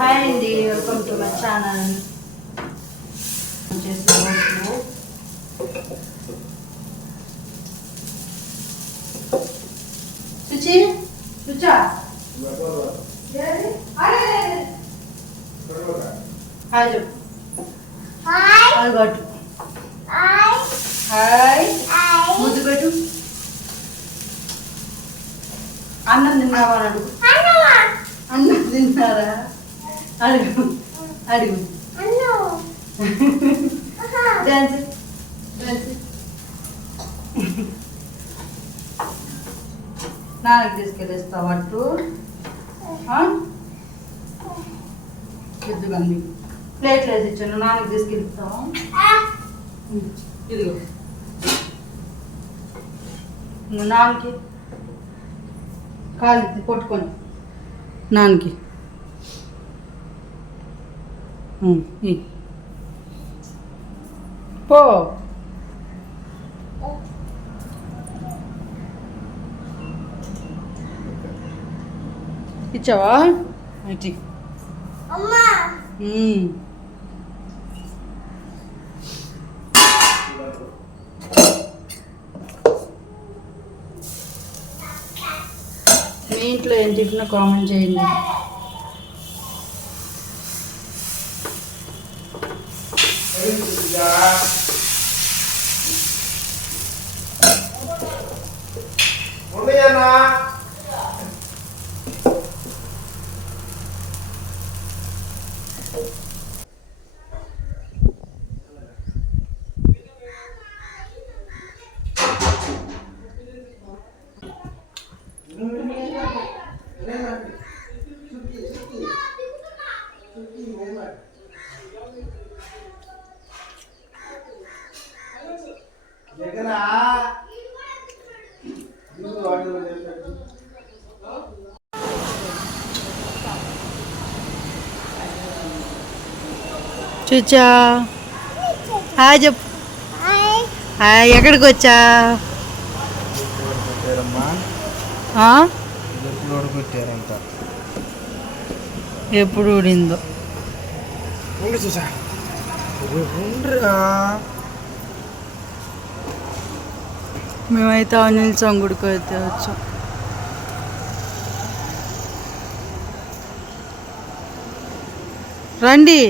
Hi అండి welcome to my channel చేసిన రోజులు సుచి సుచా హాయ్ చెప్పు హాయ్ గట్టు హాయ్ ముద్దు పెట్టు అన్నం తిన్నావా అన్నం తిన్నారా అడుగు. అడుగు. డాన్స్. డాన్స్. నాన్నకి తీసుకెళ్ళేస్తావు అట్టు? ఇద్దుగా ప్లేట్లు వేసి ఇచ్చాను. నాన్నకి తీసుకెళ్తావా? ఇదిగో. నాన్నకి కాలు ఎత్తి పట్టుకొని. నాన్నకి. పో. ఇచ్చావా? ఉమ్. మీ ఇంట్లో ఏం టిఫిన్ కామెంట్ చేయండి. Yeah. చూచా. హాయ్ చెప్పు. హాయ్ ఎక్కడికి వచ్చా? ఎప్పుడు ఊడిందో. మేమైతే అనిల్ సంగుడికి అయితే వచ్చాం. రండి.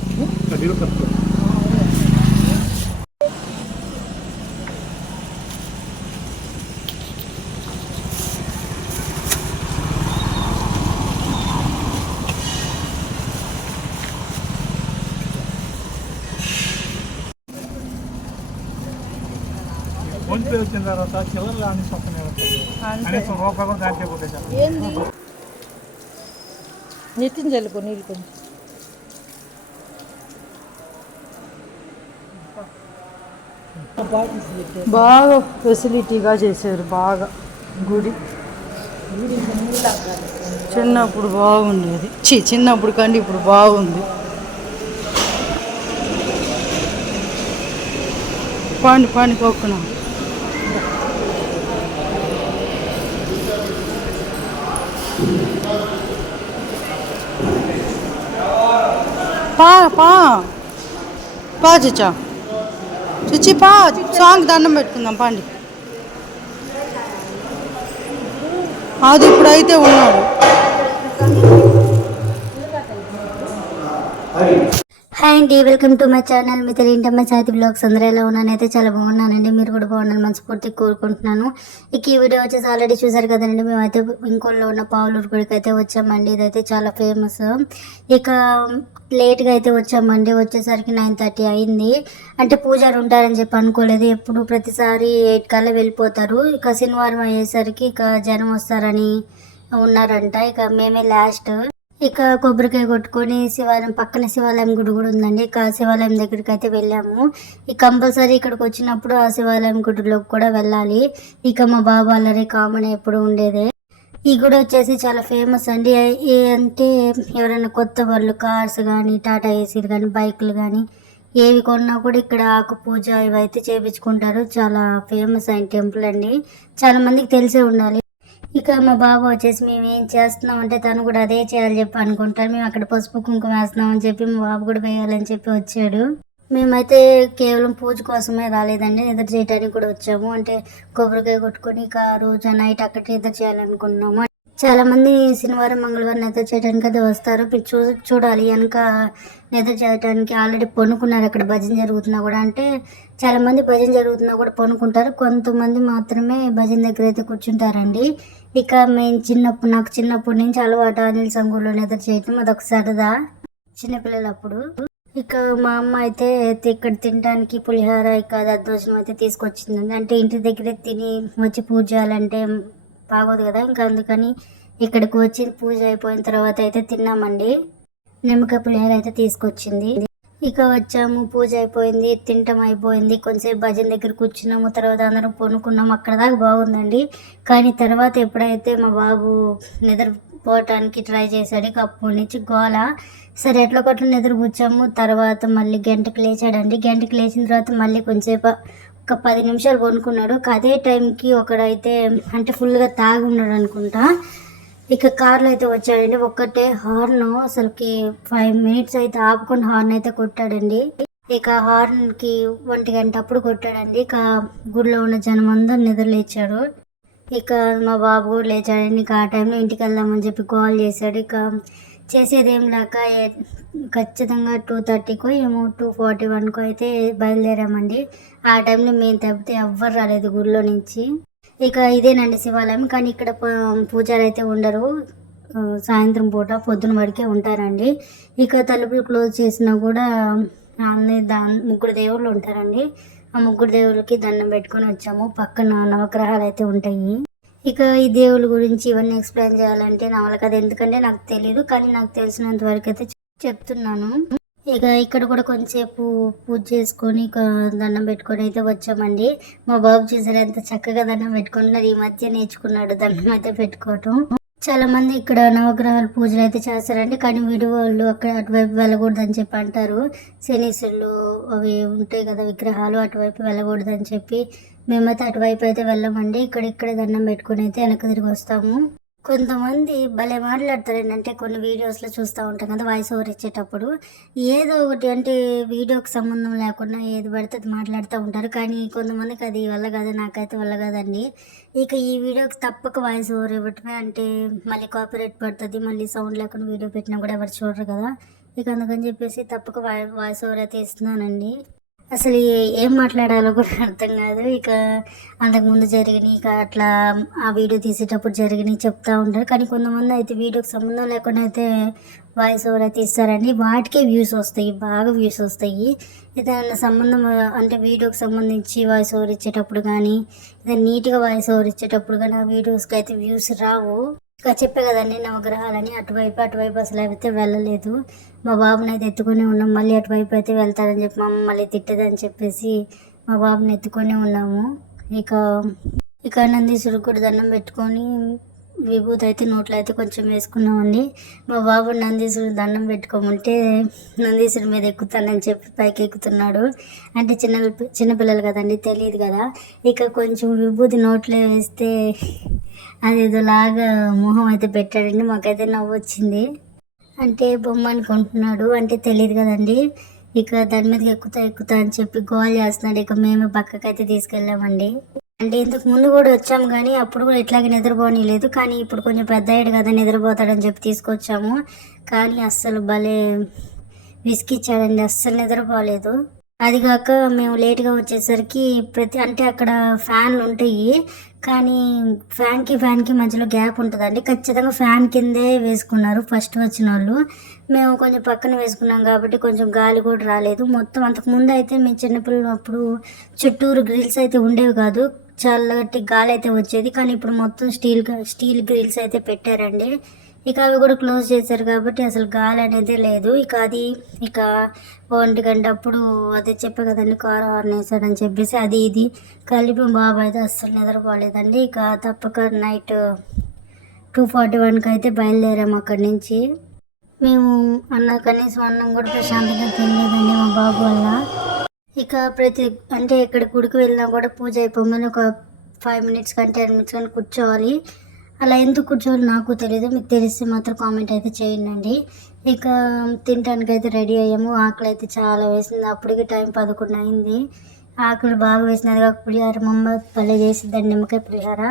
కట్టు కడిలో కట్టు ఫోన్ పే వచ్చిన తర్వాత చిల్లర అని పక్కన కనీసం రూపాయి కూడా దాంట్లో కొట్టేశాను ఏంది? నెత్తిన చల్లుకో నీళ్ళు కొంచెం. బాగా ఫెసిలిటీగా చేశారు బాగా. గుడి. చిన్నప్పుడు బాగుండేది. చి చిన్నప్పుడు కంటే ఇప్పుడు బాగుంది. పాండి పాండి కొక్కున. పా పా. పా చిచ్చా. చిచ్చి సాంగ్ దండం పెట్టుకుందాం పాండి. అది ఇప్పుడైతే ఉన్నాడు. హాయ్ అండి వెల్కమ్ టు మై ఛానల్ మీ తెలియంటమ్మ సాతి బ్లాగ్స్ అందరూ ఎలా ఉన్నానైతే చాలా బాగున్నానండి. మీరు కూడా బాగున్నాను మనస్ఫూర్తిగా కోరుకుంటున్నాను. ఇక ఈ వీడియో వచ్చేసి ఆల్రెడీ చూసారు కదండి. మేమైతే ఇంకోళ్ళు ఉన్న పావులూరు గుడికి అయితే వచ్చామండి. ఇదైతే చాలా ఫేమస్ ఇక లేట్గా అయితే వచ్చామండి. వచ్చేసరికి నైన్ థర్టీ అయింది. అంటే పూజారు ఉంటారని చెప్పి అనుకోలేదు. ఎప్పుడు ప్రతిసారి ఎయిట్ కల్లా వెళ్ళిపోతారు. ఇక శనివారం అయ్యేసరికి ఇక జనం వస్తారని ఉన్నారంట. ఇక మేమే లాస్ట్ ఇక కొబ్బరికాయ కొట్టుకొని శివాలయం పక్కన శివాలయం గుడి కూడా ఉందండి. ఇక శివాలయం దగ్గరికి అయితే వెళ్ళాము. ఇక కంపల్సరీ ఇక్కడికి వచ్చినప్పుడు ఆ శివాలయం గుడిలోకి కూడా వెళ్ళాలి. ఇక మా బాబా అల్లరి కామన్ ఎప్పుడు ఉండేదే. ఈ గుడి వచ్చేసి చాలా ఫేమస్ అండి. ఏ అంటే ఎవరైనా కొత్త వాళ్ళు కార్స్ కానీ టాటా ఏసీలు కానీ బైకులు కానీ ఏవి కొన్నా కూడా ఇక్కడ ఆకు పూజ ఇవైతే చేపించుకుంటారు. చాలా ఫేమస్ అయిన టెంపుల్ అండి. చాలా మందికి తెలిసే ఉండాలి. ఇక మా బాబు వచ్చేసి మేము ఏం చేస్తున్నాం అంటే తను కూడా అదే చేయాలని చెప్పి అనుకుంటారు. మేము అక్కడ పసుపు కుంకుమ వేస్తున్నాం అని చెప్పి మా బాబు కూడా వేయాలని చెప్పి వచ్చాడు. మేమైతే కేవలం పూజ కోసమే రాలేదండి నిద్ర చేయడానికి కూడా వచ్చాము. అంటే కొబ్బరికాయ కొట్టుకొని ఇక రోజు నైట్ అక్కడ నిద్ర చేయాలనుకున్నాము. చాలా మంది శనివారం మంగళవారం నిద్ర చేయడానికి అది వస్తారు. చూ చూడాలి వెనక నిద్ర చేయడానికి ఆల్రెడీ పనుకున్నారు. అక్కడ భజన జరుగుతున్నా కూడా అంటే చాలా మంది భజన జరుగుతున్నా కూడా పనుకుంటారు. కొంతమంది మాత్రమే భజన దగ్గర అయితే కూర్చుంటారండి. ఇక మేము చిన్నప్పుడు నాకు చిన్నప్పటి నుంచి అలవాటు అనిల్ సంగూర్లో నిద్ర చేయటం అదొక సరదా చిన్నపిల్లలప్పుడు. ఇక మా అమ్మ అయితే ఇక్కడ తినడానికి పులిహోర ఇక దద్దోజనం అయితే తీసుకొచ్చిందండి. అంటే ఇంటి దగ్గర తిని వచ్చి పూజ చేయాలంటే బాగోదు కదా ఇంకా అందుకని ఇక్కడికి వచ్చి పూజ అయిపోయిన తర్వాత అయితే తిన్నామండి. నిమ్మకాయ పులిహోర అయితే తీసుకొచ్చింది. ఇక వచ్చాము పూజ అయిపోయింది తింటం అయిపోయింది. కొంచెంసేపు భజన దగ్గర కూర్చున్నాము తర్వాత అందరం పొనుకున్నాము. అక్కడ దాకా బాగుందండి. కానీ తర్వాత ఎప్పుడైతే మా బాబు నిద్రపోవటానికి ట్రై చేశాడు ఇక అప్పటి నుంచి గోల. సరే ఎట్లా కొట్ల నిద్ర కూర్చాము తర్వాత మళ్ళీ గంటకు లేచాడండి. గంటకు లేచిన తర్వాత మళ్ళీ కొంచెంసేపు ఒక పది నిమిషాలు కొనుక్కున్నాడు అదే టైంకి ఒకడైతే అంటే ఫుల్గా తాగున్నాడు అనుకుంటా. ఇక కార్లో అయితే వచ్చాడండి. ఒక్కటే హార్న్ అసలుకి ఫైవ్ మినిట్స్ అయితే ఆపుకొని హార్న్ అయితే కొట్టాడండి. ఇక హార్న్కి ఒంటి గంట అప్పుడు కొట్టాడండి. ఇక గుడిలో ఉన్న జనం అందరు నిద్రలేచాడు ఇక మా బాబు కూడా లేచాడండి. ఇక ఆ టైంలో ఇంటికి వెళ్దామని చెప్పి కాల్ చేశాడు. ఇక చేసేది ఏం లేక ఖచ్చితంగా టూ థర్టీకో ఏమో టూ ఫార్టీ వన్కో అయితే బయలుదేరామండి. ఆ టైంలో మేము తప్పితే ఎవ్వరు రాలేదు గుడిలో నుంచి. ఇక ఇదేనండి శివాలయం. కానీ ఇక్కడ పూజలు అయితే ఉండరు. సాయంత్రం పూట పొద్దున వరకే ఉంటారండి. ఇక తలుపులు క్లోజ్ చేసినా కూడా అన్ని దా ముగ్గురు దేవుళ్ళు ఉంటారండి. ఆ ముగ్గురు దేవుళ్ళకి దండం పెట్టుకొని వచ్చాము. పక్కన నవగ్రహాలు అయితే ఉంటాయి. ఇక ఈ దేవుళ్ళ గురించి ఇవన్నీ ఎక్స్ప్లెయిన్ చేయాలంటే నా అది ఎందుకంటే నాకు తెలియదు కానీ నాకు తెలిసినంత వరకు అయితే చెప్తున్నాను. ఇక ఇక్కడ కూడా కొంచెంసేపు పూజ చేసుకొని దండం పెట్టుకొని అయితే వచ్చామండి. మా బాబు చూసారు ఎంత చక్కగా దండం పెట్టుకుంటున్నారు ఈ మధ్య నేర్చుకున్నాడు దండం అయితే పెట్టుకోవటం. చాలా మంది ఇక్కడ నవగ్రహాల పూజలు అయితే చేస్తారండి. కానీ వీడి వాళ్ళు అక్కడ అటువైపు వెళ్ళకూడదని చెప్పి అంటారు. శనీసులు అవి ఉంటాయి కదా విగ్రహాలు అటువైపు వెళ్ళకూడదని చెప్పి మేమైతే అటువైపు అయితే వెళ్ళమండి. ఇక్కడ ఇక్కడే దండం పెట్టుకొని అయితే వెనక తిరిగి వస్తాము. కొంతమంది భలే మాట్లాడతారండి అంటే కొన్ని వీడియోస్లో చూస్తూ ఉంటాం కదా వాయిస్ ఓవర్ ఇచ్చేటప్పుడు. ఏదో ఒకటి అంటే వీడియోకి సంబంధం లేకుండా ఏది పడితే అది మాట్లాడుతూ ఉంటారు. కానీ కొంతమందికి అది వల్ల కాదు నాకైతే వల్ల కాదండి. ఇక ఈ వీడియోకి తప్పక వాయిస్ ఓవర్ ఇవ్వటమే. అంటే మళ్ళీ కాపీరేట్ పడుతుంది మళ్ళీ సౌండ్ లేకుండా వీడియో పెట్టినా కూడా ఎవరు చూడరు కదా. ఇక అందుకని చెప్పేసి తప్పక వాయిస్ ఓవర్ అయితే ఇస్తున్నానండి. అసలు ఏం మాట్లాడాలో కూడా అర్థం కాదు. ఇక అంతకుముందు జరిగినాయి ఇక అట్లా ఆ వీడియో తీసేటప్పుడు జరిగినాయి చెప్తా ఉంటారు. కానీ కొంతమంది అయితే వీడియోకి సంబంధం లేకుండా అయితే వాయిస్ ఓవర్ అయితే ఇస్తారండి. వాటికే వ్యూస్ వస్తాయి బాగా వ్యూస్ వస్తాయి. ఏదైనా సంబంధం అంటే వీడియోకి సంబంధించి వాయిస్ ఓవర్ ఇచ్చేటప్పుడు కానీ ఏదైనా నీట్గా వాయిస్ ఓవర్ ఇచ్చేటప్పుడు కానీ ఆ వీడియోస్కి అయితే వ్యూస్ రావు. ఇక చెప్పే కదండి నవగ్రహాలని అటువైపు అటువైపు అసలు అయితే వెళ్ళలేదు. మా బాబుని అయితే ఎత్తుకొని ఉన్నాం. మళ్ళీ అటువైపు అయితే వెళ్తారని చెప్పి మా మళ్ళీ తిట్టదని చెప్పేసి మా బాబుని ఎత్తుకొని ఉన్నాము. ఇక ఇక నందీశ్వరుడు కూడా దండం పెట్టుకొని విభూతి అయితే నోట్లో అయితే కొంచెం వేసుకున్నామండి. మా బాబు నందీశ్వరుడు దండం పెట్టుకోమంటే నందీశ్వరుడి మీద ఎక్కుతానని చెప్పి పైకి ఎక్కుతున్నాడు. అంటే చిన్న చిన్నపిల్లలు కదండి తెలియదు కదా. ఇక కొంచెం విభూతి నోట్లో వేస్తే అదేదో లాగా మొహం అయితే పెట్టాడండి. మాకైతే నవ్వు వచ్చింది. అంటే బొమ్మ అనుకుంటున్నాడు అంటే తెలియదు కదండి. ఇక దాని మీద ఎక్కుతా ఎక్కుతా అని చెప్పి గోల్ చేస్తున్నాడు. ఇక మేము పక్కకైతే తీసుకెళ్ళామండి. అంటే ఇంతకు ముందు కూడా వచ్చాము కానీ అప్పుడు కూడా ఇట్లాగే నిద్రపోనీలేదు. కానీ ఇప్పుడు కొంచెం పెద్ద అయ్యాడు కదా నిద్రపోతాడని చెప్పి తీసుకొచ్చాము. కానీ అస్సలు భలే విసిగిచ్చాడండి అస్సలు నిద్రపోలేదు. అది కాక మేము లేట్గా వచ్చేసరికి ప్రతి అంటే అక్కడ ఫ్యాన్లు ఉంటాయి. కానీ ఫ్యాన్కి ఫ్యాన్కి మధ్యలో గ్యాప్ ఉంటుందండి. ఖచ్చితంగా ఫ్యాన్ కిందే వేసుకున్నారు ఫస్ట్ వచ్చిన వాళ్ళు మేము కొంచెం పక్కన వేసుకున్నాం కాబట్టి కొంచెం గాలి కూడా రాలేదు. మొత్తం అంతకు ముందు అయితే మేము చిన్నపిల్లలప్పుడు చుట్టూరు గ్రిల్స్ అయితే ఉండేవి కాదు. చల్లటి గాలి అయితే వచ్చేది కానీ ఇప్పుడు మొత్తం స్టీల్ స్టీల్ గ్రిల్స్ అయితే పెట్టారండి. ఇక అవి కూడా క్లోజ్ చేశారు కాబట్టి అసలు గాలి అనేది లేదు. ఇక అది ఇక ఒంటి గంట అప్పుడు అదే చెప్పే కదండి కారు హార్న్ వేసాడని చెప్పేసి అది ఇది. కలిపి బాబు అయితే అస్సలు నిద్రపోలేదండి. ఇక తప్పక నైట్ టూ ఫార్టీ వన్కి అయితే బయలుదేరాము అక్కడి నుంచి. మేము అన్న కనీసం అన్నం కూడా ప్రశాంతంగా తినలేదండి మా బాబు వల్ల. ఇక ప్రతి అంటే ఇక్కడ గుడికి వెళ్ళినా కూడా పూజ అయిపోమని ఒక ఫైవ్ మినిట్స్ కానీ టెన్ మినిట్స్ కానీ కూర్చోవాలి. అలా ఎందుకు కూర్చోవాలి నాకు తెలియదు మీకు తెలిస్తే మాత్రం కామెంట్ అయితే చేయండి ఇక తినడానికి అయితే రెడీ అయ్యాము. ఆకలి అయితే చాలా వేసింది. అప్పటికి టైం పదకొండు అయింది. ఆకలి బాగా వేసినది కాక పులిహార మా అమ్మ భలే చేసిద్దండి. నిమ్మకాయ పులిహార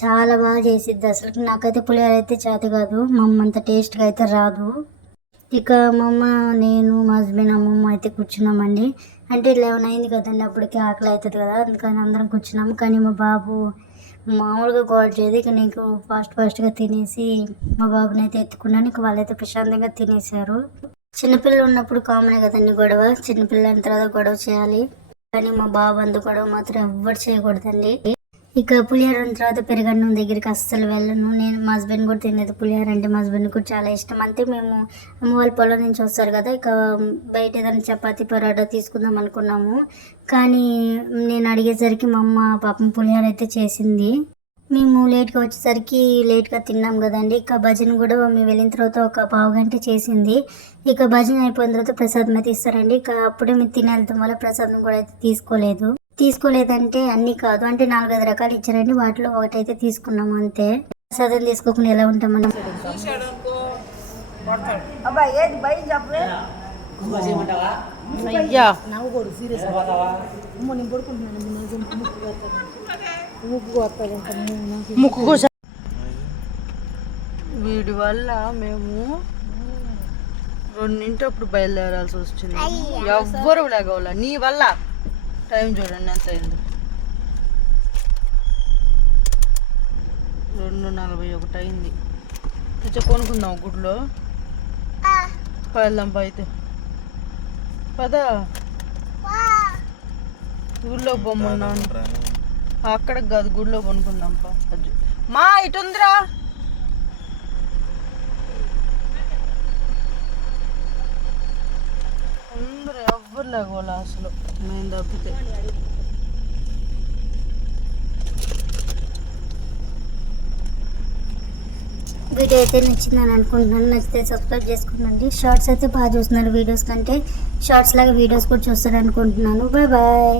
చాలా బాగా చేసిద్ది. అసలు నాకైతే పులిహార అయితే చేత కాదు. మా అమ్మ అంత టేస్ట్గా అయితే రాదు. ఇక మా అమ్మ నేను మా హస్బెండ్ అమ్మమ్మ అయితే కూర్చున్నామండి. అంటే లెవెన్ అయింది కదండి అప్పటికి ఆకలి అవుతుంది కదా అందుకని అందరం కూర్చున్నాము. కానీ మా బాబు మామూలుగా కాల్ చేయదు. ఇక నీకు ఫాస్ట్ ఫాస్ట్గా తినేసి మా బాబుని అయితే ఎత్తుకున్నాను. ఇక వాళ్ళైతే ప్రశాంతంగా తినేశారు. చిన్నపిల్లలు ఉన్నప్పుడు కామనే కదండి గొడవ. చిన్నపిల్లల తర్వాత గొడవ చేయాలి. కానీ మా బాబు అందు గొడవ మాత్రం ఎవ్వరు చేయకూడదండి. ఇక పులిహోరం తర్వాత పెరుగన్నం దగ్గరికి అస్సలు వెళ్ళను. నేను మా హస్బెండ్ కూడా తినేది పులిహోర అంటే మా హస్బెండ్ కూడా చాలా ఇష్టం. అంతే మేము అమ్మ వాళ్ళ పొలం నుంచి వస్తారు కదా ఇక బయట ఏదైనా చపాతి పరోటా తీసుకుందాం అనుకున్నాము. కానీ నేను అడిగేసరికి మా అమ్మ పాపం పులిహోర అయితే చేసింది. మేము లేట్గా వచ్చేసరికి లేట్గా తిన్నాం కదండి. ఇక భజన కూడా మేము వెళ్ళిన తర్వాత ఒక పావు గంట చేసింది. ఇక భజన అయిపోయిన తర్వాత ప్రసాదం అయితే ఇస్తారండి. ఇక అప్పుడే మేము తిని వల్ల ప్రసాదం కూడా అయితే తీసుకోలేదు. తీసుకోలేదంటే అన్ని కాదు. అంటే నాలుగైదు రకాలు ఇచ్చారండి. వాటిలో ఒకటైతే తీసుకున్నాము అంతే. ప్రసాదం తీసుకోకుండా ఎలా ఉంటాం మనం? ముక్కు వీడి వల్ల మేము రెండింటప్పుడు బయలుదేరాల్సి వచ్చింది ఎవ్వరు లేగవాల నీ వల్ల. టైం చూడండి ఎంత అయింది. రెండు నలభై ఒకటి అయింది. తెచ్చ కొనుక్కుందాం గుడ్లో. వెళ్దాం అయితే. పద. గుడిలో బొమ్మ అక్కడ కాదు గుడిలో కొనుక్కుందాం పా. అజ్జు. మా ఇటు లేకపోలే అసలు? మేము తప్పితే. వీడియో అయితే నచ్చిందని అనుకుంటున్నాను. నచ్చితే సబ్స్క్రైబ్ చేసుకోండి షార్ట్స్ అయితే బాగా చూస్తున్నారు వీడియోస్ కంటే. షార్ట్స్ లాగా వీడియోస్ కూడా చూస్తారు అనుకుంటున్నాను బాయ్ బాయ్